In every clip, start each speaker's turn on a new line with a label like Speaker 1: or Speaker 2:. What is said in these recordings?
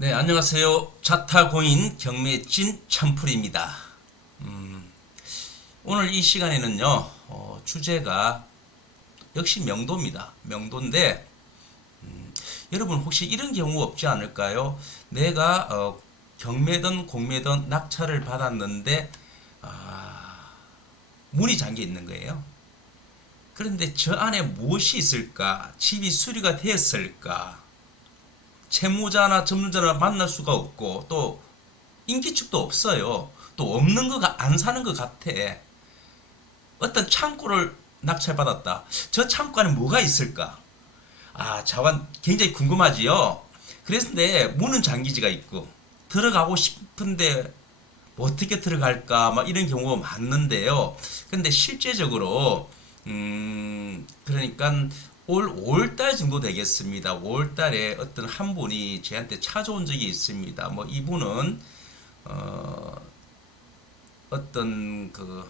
Speaker 1: 네, 안녕하세요. 자타고인 경매진 참풀입니다. 음, 오늘 이 시간에는요, 어, 주제가 역시 명도입니다. 명도인데, 음, 여러분 혹시 이런 경우 없지 않을까요? 내가 어, 경매든 공매든 낙찰을 받았는데, 아, 문이 잠겨 있는 거예요. 그런데 저 안에 무엇이 있을까? 집이 수리가 되었을까? 채무자나 점유자나 만날 수가 없고 또 인기축도 없어요. 또 없는 거가 안 사는 것 같아. 어떤 창고를 낙찰받았다. 저 창고 안에 뭐가 있을까? 아, 자관 굉장히 궁금하지요. 그랬는데 문은 잠기지가 있고 들어가고 싶은데 뭐 어떻게 들어갈까 막 이런 경우가 많는데요. 근데 실제적으로 음 그러니까 올 5월달 정도 되겠습니다. 5월달에 어떤 한 분이 저한테 찾아온 적이 있습니다. 뭐 이분은 어 어떤 그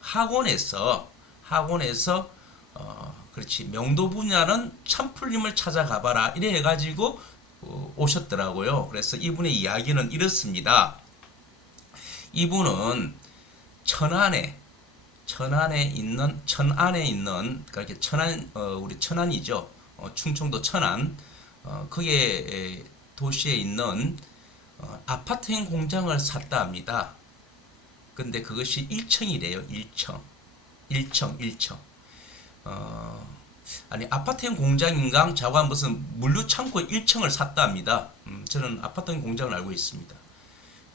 Speaker 1: 학원에서 학원에서 어 그렇지 명도 분야는 참풀림을 찾아가봐라 이래 해가지고 어, 오셨더라고요. 그래서 이분의 이야기는 이렇습니다. 이분은 천안에 천안에 있는 천안에 있는 그렇게 천안 어, 우리 천안이죠. 어, 충청도 천안 어, 거기에 에, 도시에 있는 어, 아파트형 공장을 샀다 합니다. 근데 그것이 1층이래요. 1층. 1층, 1층. 어, 아니 아파트형 공장인가 자관 무슨 물류 창고 1층을 샀다 합니다. 음, 저는 아파트형 공장을 알고 있습니다.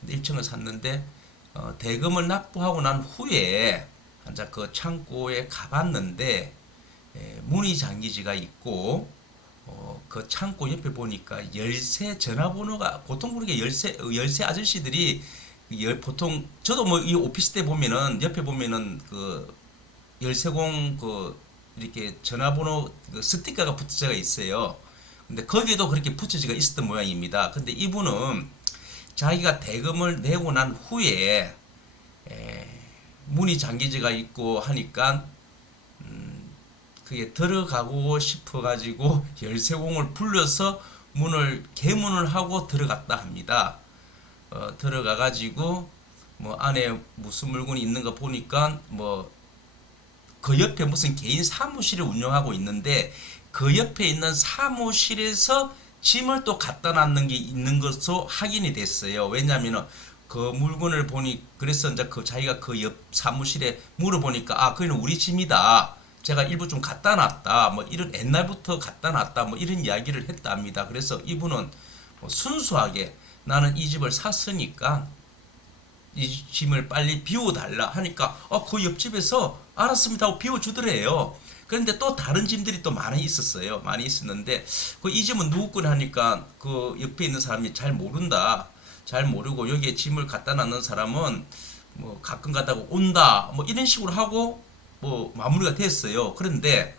Speaker 1: 근데 1층을 샀는데 어, 대금을 납부하고 난 후에 이제 그 창고에 가봤는데 에, 문이 잠기지가 있고 어, 그 창고 옆에 보니까 열쇠 전화번호가 보통 그렇게 열쇠 열쇠 아저씨들이 열, 보통 저도 뭐 이 오피스 때 보면은 옆에 보면은 그 열쇠공 그 이렇게 전화번호 그 스티커가 붙어져 있어요. 근데 거기에도 그렇게 붙여지가 있었던 모양입니다. 근데 이분은 자기가 대금을 내고 난 후에 에, 문이 잠기지가 있고 하니까 음, 그게 들어가고 싶어 가지고 열쇠공을 불러서 문을 개문을 하고 들어갔다 합니다. 어, 들어가 가지고 뭐 안에 무슨 물건이 있는 거 보니까 뭐 그 옆에 무슨 개인 사무실을 운영하고 있는데 그 옆에 있는 사무실에서 짐을 또 갖다 놨는 게 있는 것으로 확인이 됐어요. 왜냐하면 그 물건을 보니 그래서 이제 그 자기가 그 옆 사무실에 물어보니까 아 그는 우리 짐이다. 제가 일부 좀 갖다 놨다. 뭐 이런 옛날부터 갖다 놨다. 뭐 이런 이야기를 했다 합니다. 그래서 이분은 뭐 순수하게 나는 이 집을 샀으니까 이 짐을 빨리 비워달라 하니까 어 그 옆집에서 알았습니다 하고 비워주더래요. 그런데 또 다른 짐들이 또 많이 있었어요. 많이 있었는데 그 이 짐은 누구 건 하니까 그 옆에 있는 사람이 잘 모른다. 잘 모르고 여기에 짐을 갖다 놨는 사람은 뭐 가끔 가다가 온다. 뭐 이런 식으로 하고 뭐 마무리가 됐어요. 그런데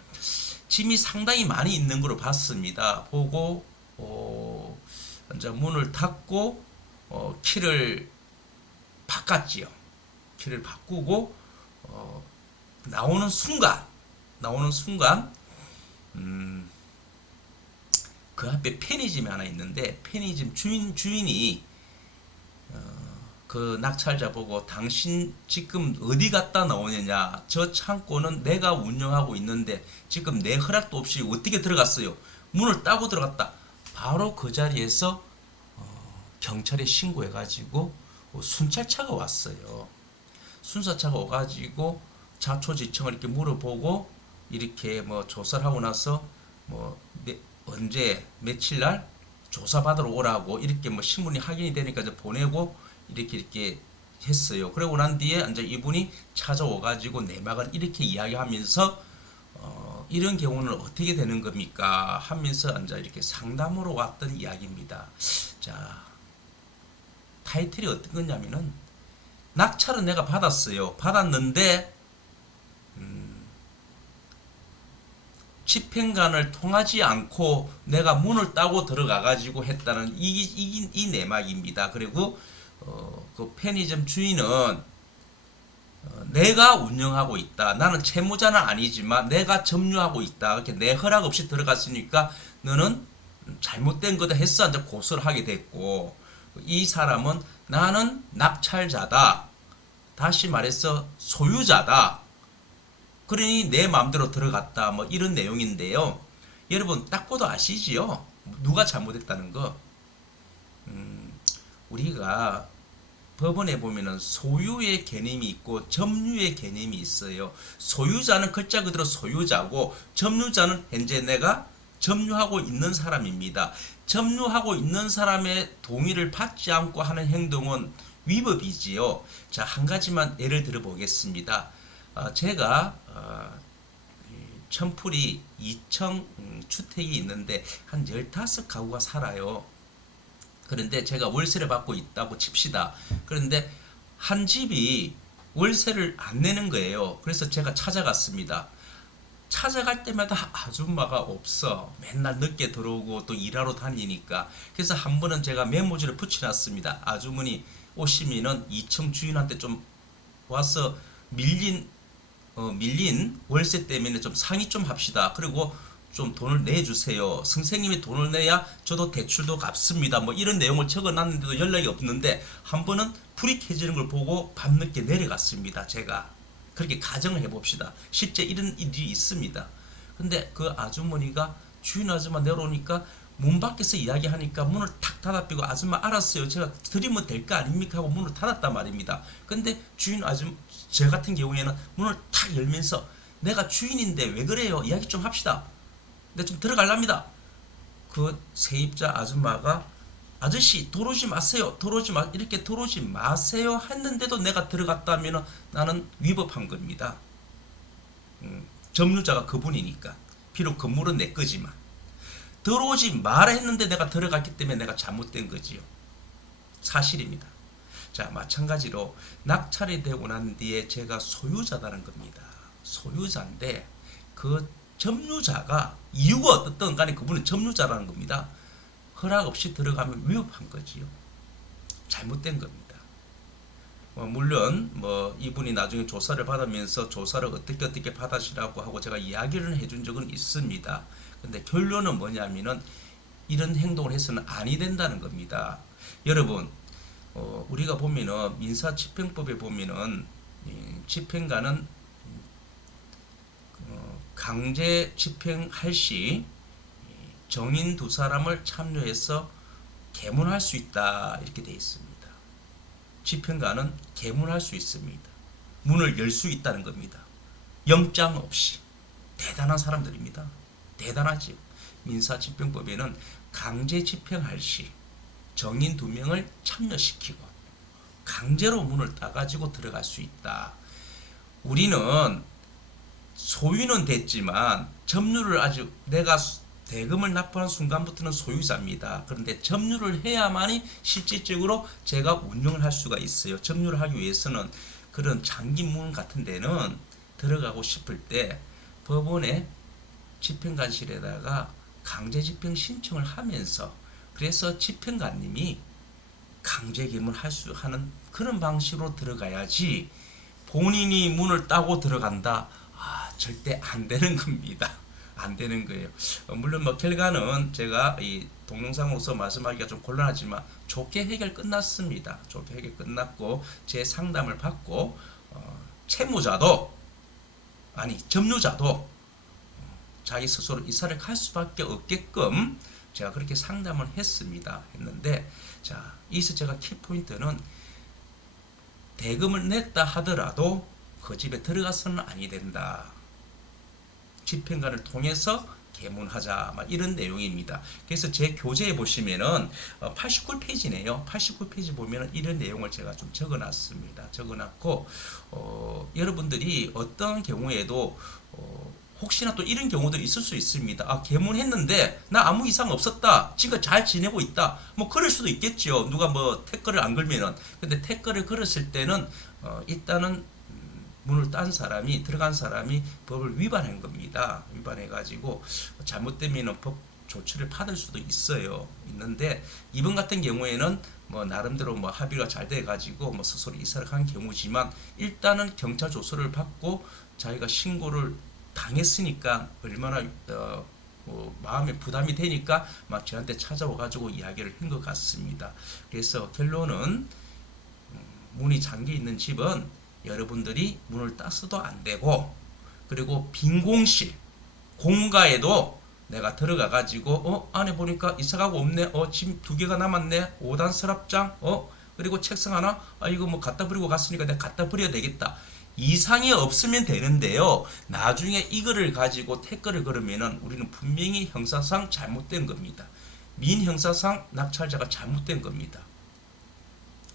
Speaker 1: 짐이 상당히 많이 있는 걸로 봤습니다. 보고 어 이제 문을 닫고 어 키를 바꿨지요. 키를 바꾸고 어 나오는 순간 나오는 순간 음, 그 앞에 편의점이 하나 있는데 편의점 주인 주인이 어, 그 낙찰자 보고 당신 지금 어디 갔다 나오느냐. 저 창고는 내가 운영하고 있는데 지금 내 허락도 없이 어떻게 들어갔어요? 문을 따고 들어갔다. 바로 그 자리에서 어, 경찰에 신고해 가지고 순찰차가 왔어요. 순찰차가 와가지고 자초지청을 이렇게 물어보고 이렇게 뭐 조사를 하고 나서 뭐 매- 언제 며칠 날 조사 받으러 오라고 이렇게 뭐 신문이 확인이 되니까 이제 보내고 이렇게 이렇게 했어요. 그러고 난 뒤에 이제 이분이 찾아오 가지고 내막을 이렇게 이야기하면서 어, 이런 경우는 어떻게 되는 겁니까? 하면서 이제 이렇게 상담으로 왔던 이야기입니다. 자, 타이틀이 어떤 거냐면은 낙찰은 내가 받았어요. 받았는데 음, 집행관을 통하지 않고 내가 문을 따고 들어가 가지고 했다는 이, 이, 이 내막입니다. 그리고 어, 그 편의점 주인은 어, 내가 운영하고 있다. 나는 채무자는 아니지만 내가 점유하고 있다. 이렇게 내 허락 없이 들어갔으니까 너는 잘못된 거다 했어 이제 고소를 하게 됐고 이 사람은 나는 낙찰자다. 다시 말해서 소유자다. 그러니 내 마음대로 들어갔다. 뭐 이런 내용인데요. 여러분 딱 보도 아시지요? 누가 잘못했다는 거. 음, 우리가 법원에 보면은 소유의 개념이 있고 점유의 개념이 있어요. 소유자는 글자 그대로 소유자고 점유자는 현재 내가 점유하고 있는 사람입니다. 점유하고 있는 사람의 동의를 받지 않고 하는 행동은 위법이지요. 자, 한 가지만 예를 들어 보겠습니다. 어, 제가 어, 이 천풀이 2층 음, 주택이 있는데 한 15가구가 살아요. 그런데 제가 월세를 받고 있다고 칩시다. 그런데 한 집이 월세를 안 내는 거예요. 그래서 제가 찾아갔습니다. 찾아갈 때마다 아줌마가 없어. 맨날 늦게 들어오고 또 일하러 다니니까. 그래서 한 번은 제가 메모지를 붙여놨습니다. 아주머니 오시면은 2층 주인한테 좀 와서 밀린 어, 밀린 월세 때문에 좀 상의 좀 합시다. 그리고 좀 돈을 내주세요. 선생님이 돈을 내야 저도 대출도 갚습니다. 뭐 이런 내용을 적어놨는데도 연락이 없는데 한 번은 불이 켜지는 걸 보고 밤늦게 내려갔습니다. 제가 그렇게 가정을 해봅시다. 실제 이런 일이 있습니다. 근데 그 아주머니가 주인 아줌마 내려오니까 문 밖에서 이야기하니까 문을 탁 닫아삐고 아줌마 알았어요. 제가 드리면 될 거 아닙니까 하고 문을 닫았단 말입니다. 근데 주인 아줌 저 같은 경우에는 문을 탁 열면서 내가 주인인데 왜 그래요? 이야기 좀 합시다. 근데 좀 들어갈랍니다. 그 세입자 아줌마가 아저씨 들어오지 마세요. 들어오지 마 이렇게 들어오지 마세요 했는데도 내가 들어갔다면 나는 위법한 겁니다. 음, 점유자가 그분이니까 비록 건물은 내 거지만 들어오지 마라 했는데 내가 들어갔기 때문에 내가 잘못된 거지요. 사실입니다. 자 마찬가지로 낙찰이 되고 난 뒤에 제가 소유자다는 겁니다. 소유자인데 그 점유자가 이유가 어떻든 간에 그분은 점유자라는 겁니다. 허락 없이 들어가면 위협한 거지요. 잘못된 겁니다. 뭐 물론 뭐 이분이 나중에 조사를 받으면서 조사를 어떻게 어떻게 받으시라고 하고 제가 이야기를 해준 적은 있습니다. 근데 결론은 뭐냐면은 이런 행동을 해서는 아니 된다는 겁니다. 여러분 어, 우리가 보면은 민사집행법에 보면은 어, 강제 집행할 시 정인 두 사람을 참여해서 개문할 수 있다 이렇게 되어 있습니다. 집행관은 개문할 수 있습니다. 문을 열 수 있다는 겁니다. 영장 없이 대단한 사람들입니다. 대단하지요. 민사집행법에는 강제 집행할 시 정인 두 명을 참여시키고 강제로 문을 따가지고 들어갈 수 있다. 우리는 소유는 됐지만 점유를 아직 내가 대금을 납부한 순간부터는 소유자입니다. 그런데 점유를 해야만이 실질적으로 제가 운영을 할 수가 있어요. 점유를 하기 위해서는 그런 장기문 같은 데는 들어가고 싶을 때 법원에 집행관실에다가 강제 집행 신청을 하면서 그래서 집행관님이 강제 기문 할 수 하는 그런 방식으로 들어가야지 본인이 문을 따고 들어간다. 아, 절대 안 되는 겁니다. 안 되는 거예요. 어, 물론 뭐 결과는 제가 이 동영상으로서 말씀하기가 좀 곤란하지만 좋게 해결 끝났습니다. 좋게 해결 끝났고 제 상담을 받고 어, 채무자도 아니 점유자도 어, 자기 스스로 이사를 갈 수밖에 없게끔 제가 그렇게 상담을 했습니다. 했는데 자 여기서 제가 키포인트는 대금을 냈다 하더라도 그 집에 들어가서는 아니 된다. 집행관을 통해서 개문하자 막 이런 내용입니다. 그래서 제 교재에 보시면은 89페이지네요. 89페이지 보면은 이런 내용을 제가 좀 적어놨습니다. 적어놨고 어, 여러분들이 어떤 경우에도 어, 혹시나 또 이런 경우도 있을 수 있습니다. 아, 개문했는데 나 아무 이상 없었다. 지금 잘 지내고 있다. 뭐 그럴 수도 있겠죠. 누가 뭐 태클을 안 걸면은. 근데 태클을 걸었을 때는 어, 일단은 문을 딴 사람이 들어간 사람이 법을 위반한 겁니다. 위반해 가지고 잘못되면 법 조치를 받을 수도 있어요. 있는데 이번 같은 경우에는 뭐 나름대로 뭐 합의가 잘 돼 가지고 뭐 스스로 이사를 한 경우지만 일단은 경찰 조서를 받고 자기가 신고를 당했으니까 얼마나 어, 어, 마음에 부담이 되니까 막 저한테 찾아와 가지고 이야기를 한 것 같습니다. 그래서 결론은 음, 문이 잠겨 있는 집은 여러분들이 문을 따서도 안 되고 그리고 빈 공실 공가에도 내가 들어가 가지고 어 안에 보니까 이사가고 없네. 어 짐 두 개가 남았네. 5단 서랍장. 어 그리고 책상 하나. 아 이거 뭐 갖다 버리고 갔으니까 내가 갖다 버려야 되겠다. 이상이 없으면 되는데요. 나중에 이거를 가지고 태클을 걸으면은 우리는 분명히 형사상 잘못된 겁니다. 민형사상 낙찰자가 잘못된 겁니다.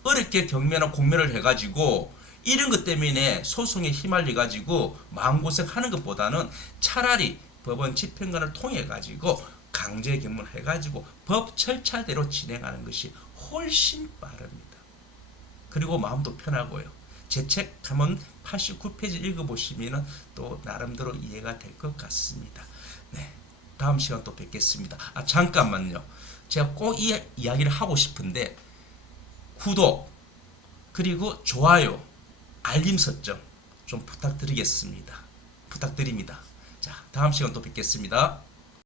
Speaker 1: 어렵게 경매나 공매를 해가지고 이런 것 때문에 소송에 휘말려 가지고 마음고생 하는 것보다는 차라리 법원 집행관을 통해 가지고 강제 경무를 해 가지고 법 절차대로 진행하는 것이 훨씬 빠릅니다. 그리고 마음도 편하고요. 제 책 한번 89페이지 읽어보시면 또 나름대로 이해가 될 것 같습니다. 네, 다음 시간 또 뵙겠습니다. 아 잠깐만요. 제가 꼭 이 이야기를 하고 싶은데 구독 그리고 좋아요 알림 설정 좀 부탁드리겠습니다. 부탁드립니다. 자, 다음 시간 또 뵙겠습니다.